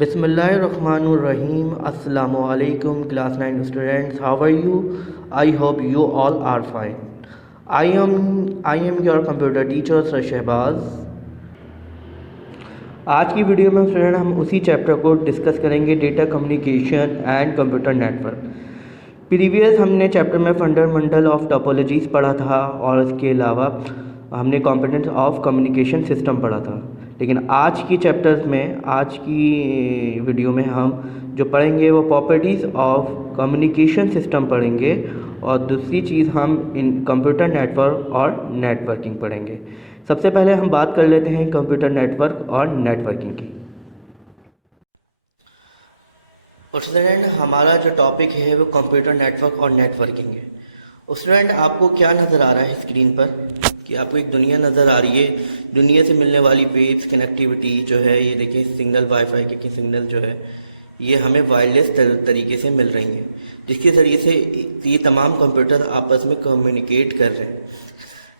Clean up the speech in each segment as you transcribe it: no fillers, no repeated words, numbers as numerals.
Bismillahirrahmanirrahim. Assalamu alaikum, class 9 students. How are you? I hope you all are fine. I am your computer teacher Sir Shehbaz. आज की video में student हम उसी chapter को discuss करेंगे, data communication and computer network. Previous हमने chapter में fundamental of topologies पढ़ा था और इसके अलावा हमने कंपोनेंट्स ऑफ कम्युनिकेशन सिस्टम पढ़ा था। लेकिन आज की चैप्टर्स में, आज की वीडियो में हम जो पढ़ेंगे वो प्रॉपर्टीज़ ऑफ कम्युनिकेशन सिस्टम पढ़ेंगे और दूसरी चीज़ हम इन कंप्यूटर नेटवर्क और नेटवर्किंग पढ़ेंगे। सबसे पहले हम बात कर लेते हैं कंप्यूटर नेटवर्क और नेटवर्किंग की। और स्टूडेंट हमारा जो टॉपिक है वो कंप्यूटर नेटवर्क और नेटवर्किंग है। और स्टूडेंट आपको क्या नज़र आ रहा है स्क्रीन पर कि आपको एक दुनिया नज़र आ रही है। दुनिया से मिलने वाली वेव्स कनेक्टिविटी जो है, ये देखिए सिग्नल, वाईफाई के सिग्नल जो है ये हमें वायरलेस तरीके से मिल रही हैं, जिसके ज़रिए से ये तमाम कंप्यूटर आपस में कम्युनिकेट कर रहे हैं।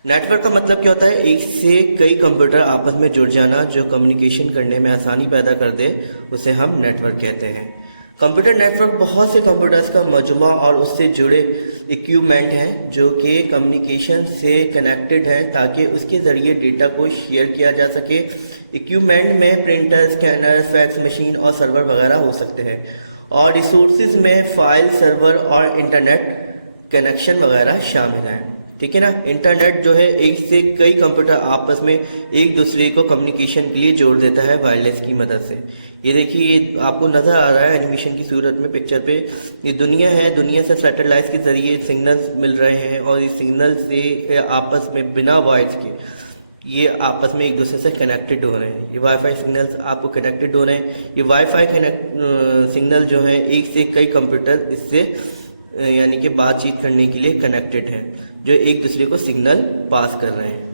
नेटवर्क का मतलब क्या होता है? एक से कई कंप्यूटर आपस में जुड़ जाना जो कम्युनिकेशन करने में आसानी पैदा कर दे, उसे हम नेटवर्क कहते हैं। कंप्यूटर नेटवर्क बहुत से कंप्यूटर्स का मजमा और उससे जुड़े इक्विपमेंट हैं जो कि कम्युनिकेशन से कनेक्टेड है ताकि उसके ज़रिए डेटा को शेयर किया जा सके। इक्विपमेंट में प्रिंटर, स्कैनर, फैक्स मशीन और सर्वर वगैरह हो सकते हैं। और रिसोर्सेज में फाइल सर्वर और इंटरनेट कनेक्शन वगैरह शामिल हैं। ठीक है ना। इंटरनेट जो है एक से कई कंप्यूटर आपस में एक दूसरे को कम्युनिकेशन के लिए जोड़ देता है वायरलेस की मदद से। ये देखिए, ये आपको नज़र आ रहा है एनिमेशन की सूरत में पिक्चर पे। ये दुनिया है, दुनिया से सैटेलाइट के ज़रिए सिग्नल्स मिल रहे हैं और इस सिग्नल से आपस में बिना वायर्स के ये आपस में एक दूसरे से कनेक्टेड हो रहे हैं। ये वाईफाई सिग्नल्स आपको कनेक्टेड हो रहे हैं। ये वाईफाई सिग्नल जो है एक से कई कंप्यूटर इससे यानी कि बातचीत करने के लिए कनेक्टेड हैं, जो एक दूसरे को सिग्नल पास कर रहे हैं।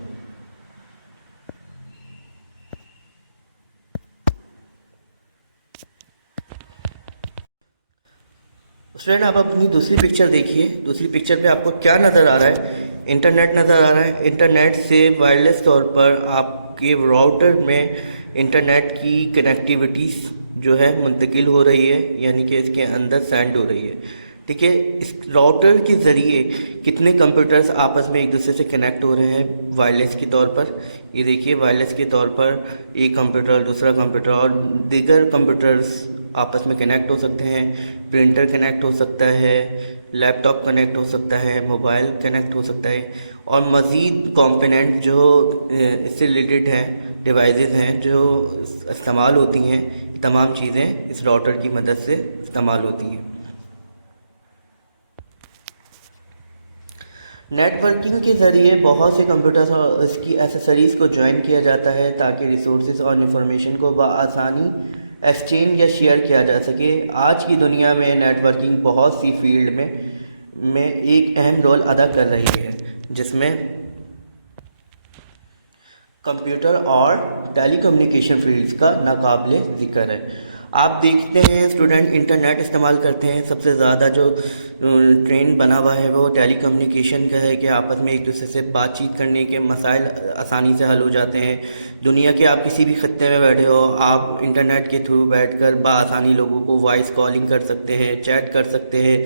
स्टूडेंट आप अपनी दूसरी पिक्चर देखिए। दूसरी पिक्चर पे आपको क्या नज़र आ रहा है? इंटरनेट नज़र आ रहा है। इंटरनेट से वायरलेस तौर पर आपके राउटर में इंटरनेट की कनेक्टिविटी जो है मुंतकिल हो रही है, यानी कि इसके अंदर सेंड हो रही है। ठीक है। इस राउटर के ज़रिए कितने कंप्यूटर्स आपस में एक दूसरे से कनेक्ट हो रहे हैं वायरलेस के तौर पर। ये देखिए, वायरलेस के तौर पर एक कंप्यूटर, दूसरा कंप्यूटर और दीगर कंप्यूटर्स आपस में कनेक्ट हो सकते हैं। प्रिंटर कनेक्ट हो सकता है, लैपटॉप कनेक्ट हो सकता है, मोबाइल कनेक्ट हो सकता है और मज़ीद कंपोनेंट जो इससे रिलेटेड हैं, डिवाइसेस हैं जो इस्तेमाल होती हैं। तमाम चीज़ें इस राउटर की मदद से इस्तेमाल होती हैं। नेटवर्किंग के ज़रिए बहुत से कंप्यूटर्स और इसकी एसेसरीज़ को ज्वाइन किया जाता है ताकि रिसोर्सेज और इंफॉर्मेशन को बआसानी एक्सचेंज या शेयर किया जा सके। आज की दुनिया में नेटवर्किंग बहुत सी फील्ड में एक अहम रोल अदा कर रही है, जिसमें कंप्यूटर और टेलीकम्युनिकेशन फील्ड्स का नाकाबिले ज़िक्र है। आप देखते हैं स्टूडेंट इंटरनेट इस्तेमाल करते हैं। सबसे ज़्यादा जो ट्रेंड बना हुआ है वो टेलीकम्युनिकेशन का है कि आपस में एक दूसरे से बातचीत करने के मसाइल आसानी से हल हो जाते हैं। दुनिया के आप किसी भी खत्ते में बैठे हो, आप इंटरनेट के थ्रू बैठकर बआसानी लोगों को वॉइस कॉलिंग कर सकते हैं, चैट कर सकते हैं।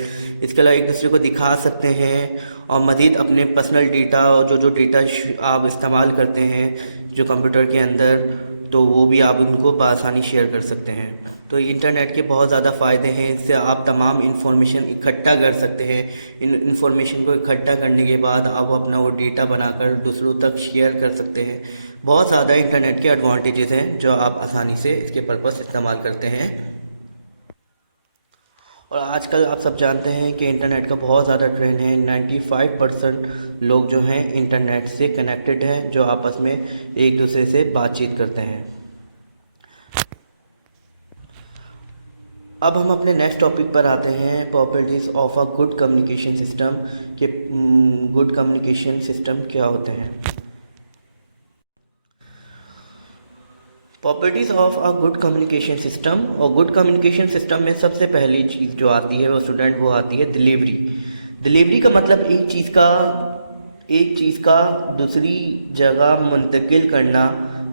इसके अलावा एक दूसरे को दिखा सकते हैं और मज़ीद अपने पर्सनल डेटा और जो डेटा आप इस्तेमाल करते हैं जो कंप्यूटर के अंदर, तो वो भी आप उनको बआसानी शेयर कर सकते हैं। तो इंटरनेट के बहुत ज़्यादा फ़ायदे हैं। इससे आप तमाम इंफॉर्मेशन इकट्ठा कर सकते हैं। इन इंफॉर्मेशन को इकट्ठा करने के बाद आप अपना वो डेटा बनाकर दूसरों तक शेयर कर सकते हैं। बहुत ज़्यादा इंटरनेट के एडवांटेजेस हैं जो आप आसानी से इसके पर्पस इस्तेमाल करते हैं। और आजकल आप सब जानते हैं कि इंटरनेट का बहुत ज़्यादा ट्रेंड है। 95% लोग जो हैं इंटरनेट से कनेक्टेड हैं, जो आपस में एक दूसरे से बातचीत करते हैं। अब हम अपने नेक्स्ट टॉपिक पर आते हैं, properties of a good communication system के गुड कम्युनिकेशन सिस्टम क्या होते हैं। Properties of a good communication system. और गुड कम्युनिकेशन सिस्टम में सबसे पहली चीज़ जो आती है वो स्टूडेंट वो आती है डिलीवरी। डिलीवरी का मतलब एक चीज़ का दूसरी जगह मुंतकिल करना,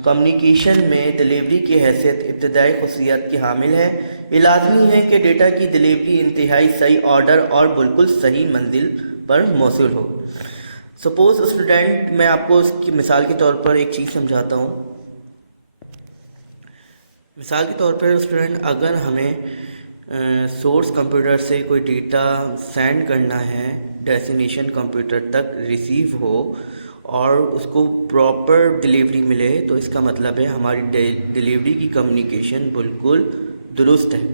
कम्युनिकेशन में डिलीवरी की हैसियत इब्तदाई खसूसियात की हामिल है। ये लाजमी है कि डेटा की डिलीवरी इंतहाई सही ऑर्डर और बिल्कुल सही मंजिल पर मौसूल हो। सपोज़ स्टूडेंट, मैं आपको इसकी मिसाल के तौर पर एक चीज़ समझाता हूँ। मिसाल के तौर पर स्टूडेंट, अगर हमें सोर्स कंप्यूटर से कोई डेटा सेंड करना है, डेस्टिनेशन कंप्यूटर तक रिसीव हो और उसको प्रॉपर डिलीवरी मिले, तो इसका मतलब है हमारी डिलीवरी की कम्युनिकेशन बिल्कुल दुरुस्त है।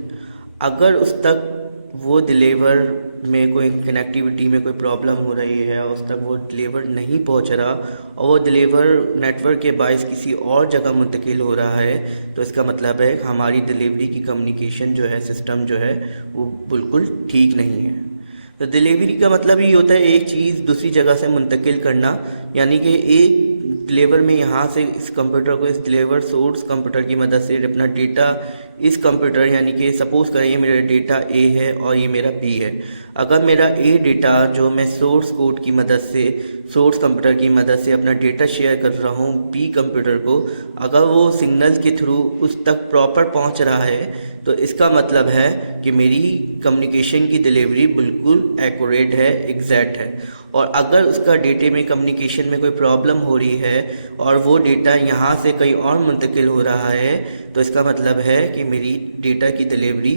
अगर उस तक वो डिलीवर में कोई कनेक्टिविटी में कोई प्रॉब्लम हो रही है, उस तक वो डिलीवर नहीं पहुंच रहा और वो डिलीवर नेटवर्क के बायस किसी और जगह मुंतकिल हो रहा है, तो इसका मतलब है हमारी डिलीवरी की कम्युनिकेशन जो है, सिस्टम जो है, वो बिल्कुल ठीक नहीं है। तो डिलीवरी का मतलब ये होता है एक चीज़ दूसरी जगह से मुंतकिल करना, यानी कि एक डिलीवर में यहाँ से इस कंप्यूटर को, इस डिलीवर सोर्स कंप्यूटर की मदद से अपना डेटा इस कंप्यूटर, यानी कि सपोज़ करें ये मेरा डेटा ए है और ये मेरा बी है। अगर मेरा ए डेटा जो मैं सोर्स कोड की मदद से, सोर्स कंप्यूटर की मदद से अपना डेटा शेयर कर रहा हूँ बी कंप्यूटर को, अगर वो सिग्नल के थ्रू उस तक प्रॉपर पहुँच रहा है, तो इसका मतलब है कि मेरी कम्युनिकेशन की डिलीवरी बिल्कुल एक्यूरेट है, एग्जैक्ट है। और अगर उसका डेटे में कम्युनिकेशन में कोई प्रॉब्लम हो रही है और वो डेटा यहाँ से कहीं और मुंतकिल हो रहा है, तो इसका मतलब है कि मेरी डेटा की डिलीवरी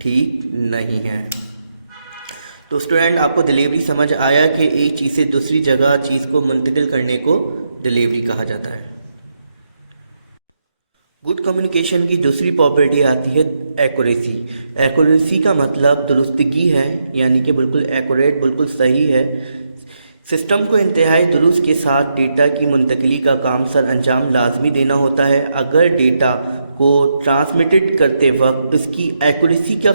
ठीक नहीं है। तो स्टूडेंट, आपको डिलीवरी समझ आया कि एक चीज़ से दूसरी जगह चीज़ को मुंतकिल करने को डिलीवरी कहा जाता है। गुड कम्युनिकेशन की दूसरी प्रॉपर्टी आती है एक्यूरेसी। एक्यूरेसी का मतलब दुरुस्तगी है, यानी कि बिल्कुल एक्यूरेट, बिल्कुल सही है। सिस्टम को इंतहाई दुरुस्त के साथ डेटा की मुंतकली का काम सर अंजाम लाजमी देना होता है। अगर डेटा को ट्रांसमिटेड करते वक्त उसकी एक्यूरेसी का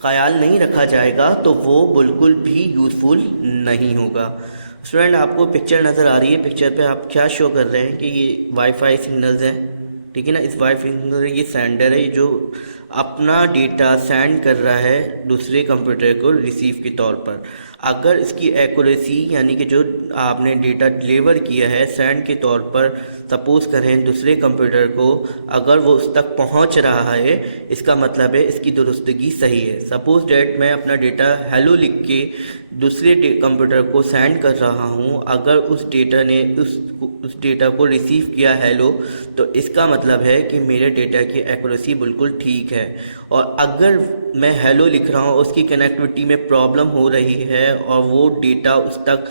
ख्याल नहीं रखा जाएगा तो वो बिल्कुल भी यूज़फुल नहीं होगा। स्टूडेंट, आपको पिक्चर नज़र आ रही है, पिक्चर पे आप क्या शो कर रहे हैं कि ये वाईफाई सिग्नल्स हैं, ठीक है ना। इस वाईफाई सिग्नल, ये सेंडर है जो अपना डेटा सेंड कर रहा है दूसरे कंप्यूटर को रिसीव के तौर पर। अगर इसकी एक्यूरेसी, यानी कि जो आपने डेटा डिलीवर किया है सेंड के तौर पर, सपोज करें दूसरे कंप्यूटर को, अगर वो उस तक पहुंच रहा है, इसका मतलब है इसकी दुरुस्तगी सही है। सपोज डेट मैं अपना डेटा हेलो लिख के दूसरे कंप्यूटर को सेंड कर रहा हूं, अगर उस डेटा ने उस डेटा को रिसीव किया हेलो, तो इसका मतलब है कि मेरे डेटा की एक्यूरेसी बिल्कुल ठीक है। और अगर मैं हेलो लिख रहा हूँ, उसकी कनेक्टिविटी में प्रॉब्लम हो रही है और वो डेटा उस तक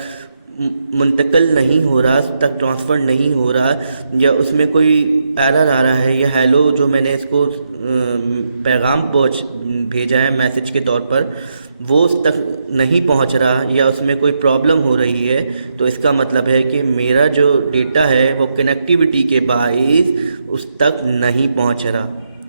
मुंतकिल नहीं हो रहा, उस तक ट्रांसफ़र नहीं हो रहा, या उसमें कोई एरर आ रहा है, या हेलो जो मैंने इसको पैगाम भेजा है मैसेज के तौर पर, वो उस तक नहीं पहुंच रहा, या उसमें कोई प्रॉब्लम हो रही है, तो इसका मतलब है कि मेरा जो डेटा है वो कनेक्टिविटी के बाइस उस तक नहीं पहुंच रहा,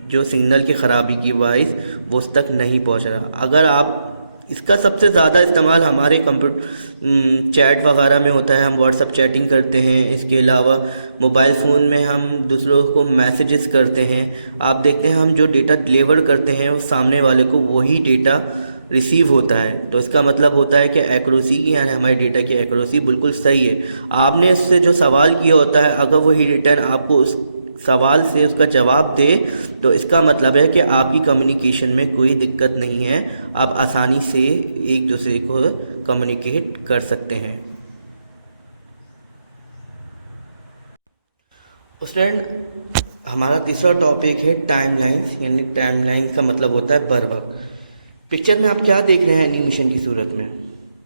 जो सिग्नल की ख़राबी की बाइस वो उस तक नहीं पहुंच रहा। अगर आप इसका सबसे ज़्यादा इस्तेमाल हमारे कंप्यूटर चैट वगैरह में होता है, हम व्हाट्सअप चैटिंग करते हैं, इसके अलावा मोबाइल फ़ोन में हम दूसरों को मैसेजेस करते हैं। आप देखते हैं हम जो डेटा डिलीवर करते हैं वो सामने वाले को वही डेटा रिसीव होता है, तो इसका मतलब होता है कि एक्यूरेसी की, यानी हमारे डेटा की एक्यूरेसी बिल्कुल सही है। आपने उससे जो सवाल किया होता है, अगर वही रिटर्न आपको उस सवाल से उसका जवाब दे, तो इसका मतलब है कि आपकी कम्युनिकेशन में कोई दिक्कत नहीं है, आप आसानी से एक दूसरे को कम्युनिकेट कर सकते हैं। स्टूडेंट, हमारा तीसरा टॉपिक है टाइमलाइंस, यानी टाइमलाइंस का मतलब होता है बर वक्त। पिक्चर में आप क्या देख रहे हैं एनिमेशन की सूरत में,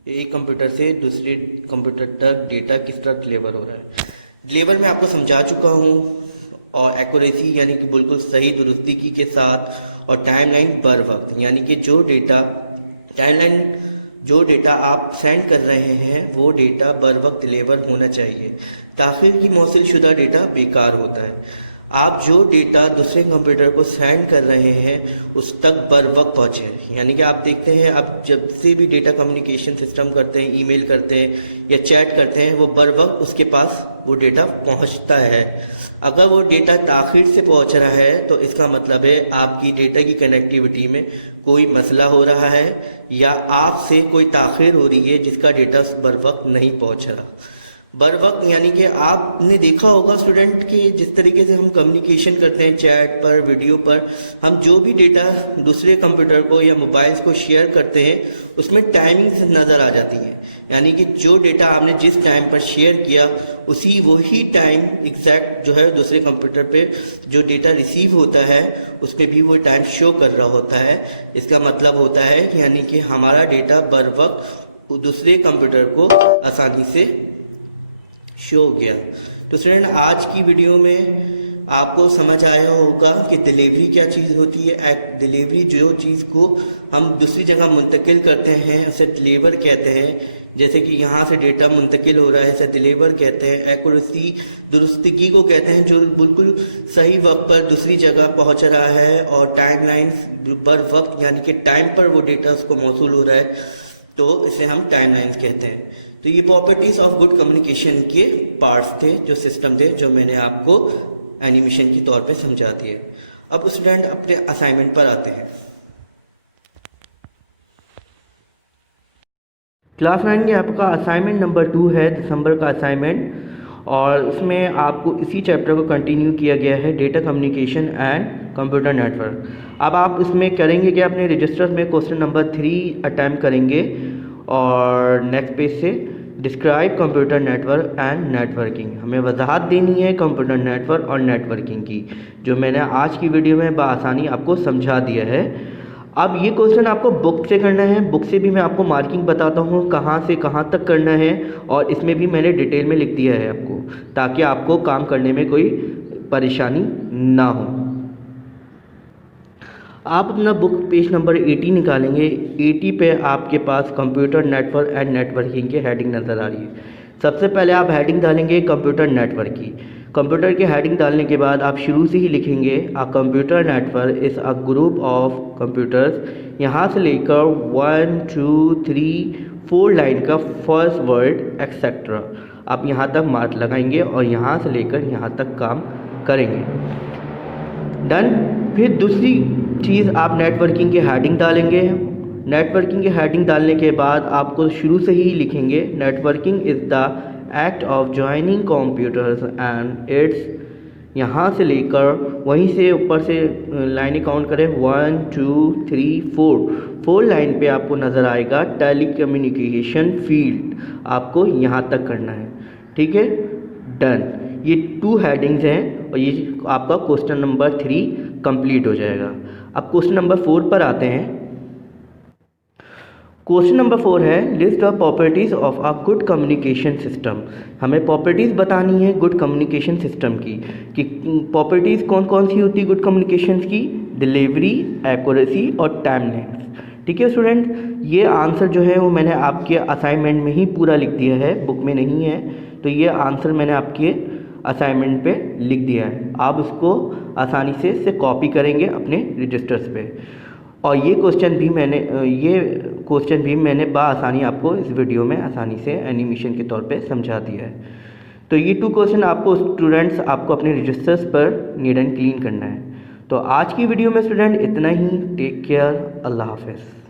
एक कंप्यूटर से दूसरे कंप्यूटर तक डेटा किस तरह डिलीवर हो रहा है। डिलीवर में आपको समझा चुका हूँ, और एक्यूरेसी यानी कि बिल्कुल सही दुरुस्ती के साथ, और टाइमलाइन बर वक्त, यानी कि जो डेटा आप सेंड कर रहे हैं वो डेटा बर वक्त डिलीवर होना चाहिए। ताख़ीर की मौसूल शुदा डेटा बेकार होता है। आप जो डेटा दूसरे कंप्यूटर को सेंड कर रहे हैं उस तक बर वक्त पहुँचे, यानी कि आप देखते हैं आप जब से भी डेटा कम्युनिकेशन सिस्टम करते हैं, ईमेल करते हैं या चैट करते हैं, वो बर वक्त उसके पास वो डेटा पहुँचता है। अगर वो डेटा ताख़ीर से पहुँच रहा है, तो इसका मतलब है आपकी डेटा की कनेक्टिविटी में कोई मसला हो रहा है, या आपसे कोई ताख़ीर हो रही है जिसका डेटा बर वक्त नहीं पहुँच रहा। बर वक्त यानी कि आपने देखा होगा स्टूडेंट कि जिस तरीके से हम कम्युनिकेशन करते हैं चैट पर, वीडियो पर, हम जो भी डेटा दूसरे कंप्यूटर को या मोबाइल्स को शेयर करते हैं उसमें टाइमिंग्स नज़र आ जाती हैं। यानी कि जो डेटा आपने जिस टाइम पर शेयर किया उसी वही टाइम एग्जैक्ट जो है दूसरे कंप्यूटर पे जो डेटा रिसीव होता है उस पर भी वो टाइम शो कर रहा होता है। इसका मतलब होता है कि यानी कि हमारा डेटा बर वक्त दूसरे कंप्यूटर को आसानी से शो हो गया। तो स्टूडेंट आज की वीडियो में आपको समझ आया होगा कि डिलीवरी क्या चीज़ होती है। डिलीवरी जो चीज़ को हम दूसरी जगह मुंतकिल करते हैं उसे डिलीवर कहते हैं। जैसे कि यहाँ से डेटा मुंतकिल हो रहा है इसे डिलीवर कहते हैं। एक्यूरेसी दुरुस्तगी को कहते हैं, जो बिल्कुल सही वक्त पर दूसरी जगह पहुँच रहा है। और टाइम लाइन्स बर वक्त यानी कि टाइम पर वो डेटा उसको मौसूल हो रहा है, तो इसे हम टाइम लाइन्स कहते हैं। तो ये प्रॉपर्टीज ऑफ गुड कम्युनिकेशन के पार्ट्स थे, जो सिस्टम थे, जो मैंने आपको एनिमेशन के तौर पे समझा दिए। अब स्टूडेंट अपने असाइनमेंट पर आते हैं। क्लास 9 के आपका असाइनमेंट नंबर 2 है, दिसंबर का असाइनमेंट, और उसमें आपको इसी चैप्टर को कंटिन्यू किया गया है, data communication and computer network. अब आप इसमें करेंगे कि अपने रजिस्टर में क्वेश्चन नंबर 3 अटैम्प्ट करेंगे और नेक्स्ट पेज से describe computer network and networking. हमें वजाहत देनी है कंप्यूटर नेटवर्क और नेटवर्किंग की, जो मैंने आज की वीडियो में बआसानी आपको समझा दिया है। अब ये क्वेश्चन आपको बुक से करना है। बुक से भी मैं आपको मार्किंग बताता हूँ कहाँ से कहाँ तक करना है, और इसमें भी मैंने डिटेल में लिख दिया है आपको, ताकि आपको काम करने में कोई परेशानी ना हो। आप अपना बुक पेज नंबर 80 निकालेंगे। 80 पे आपके पास कंप्यूटर नेटवर्क एंड नेटवर्किंग की हेडिंग नज़र आ रही है। सबसे पहले आप हेडिंग डालेंगे कंप्यूटर नेटवर्क की। कंप्यूटर की हेडिंग डालने के बाद आप शुरू से ही लिखेंगे a computer network is a group of computers. यहाँ से लेकर 1 2 3 4 लाइन का फर्स्ट वर्ड एक्सेट्रा आप यहाँ तक मार्क लगाएंगे और यहाँ से लेकर यहाँ तक काम करेंगे। डन। फिर दूसरी चीज़ आप नेटवर्किंग की हेडिंग डालेंगे। नेटवर्किंग की हेडिंग डालने के बाद आपको शुरू से ही लिखेंगे networking is the act of joining computers and it's. यहाँ से लेकर वहीं से ऊपर से लाइनें काउंट करें 1 2 3 4 लाइन पे आपको नज़र आएगा टेलीकम्युनिकेशन फील्ड। आपको यहाँ तक करना है, ठीक है। डन। ये 2 हेडिंग्स हैं और ये आपका क्वेश्चन नंबर 3 कंप्लीट हो जाएगा। अब क्वेश्चन नंबर 4 पर आते हैं। क्वेश्चन नंबर 4 है list of properties of a good communication system. हमें प्रॉपर्टीज़ बतानी है गुड कम्युनिकेशन सिस्टम की, कि प्रॉपर्टीज़ कौन कौन सी होती है गुड कम्युनिकेशन की। डिलीवरी, एक्यूरेसी और टाइमनेस। ठीक है स्टूडेंट, ये आंसर जो है वो मैंने आपके असाइनमेंट में ही पूरा लिख दिया है, बुक में नहीं है। तो ये आंसर मैंने आपके असाइनमेंट पे लिख दिया है। आप उसको आसानी से इससे कॉपी करेंगे अपने रजिस्टर्स पे। और ये क्वेश्चन भी मैंने बआसानी आपको इस वीडियो में आसानी से एनिमेशन के तौर पे समझा दिया है। तो ये 2 क्वेश्चन आपको स्टूडेंट्स आपको अपने रजिस्टर्स पर नीट एंड क्लीन करना है। तो आज की वीडियो में स्टूडेंट इतना ही। टेक केयर, अल्लाह हाफ़िज़।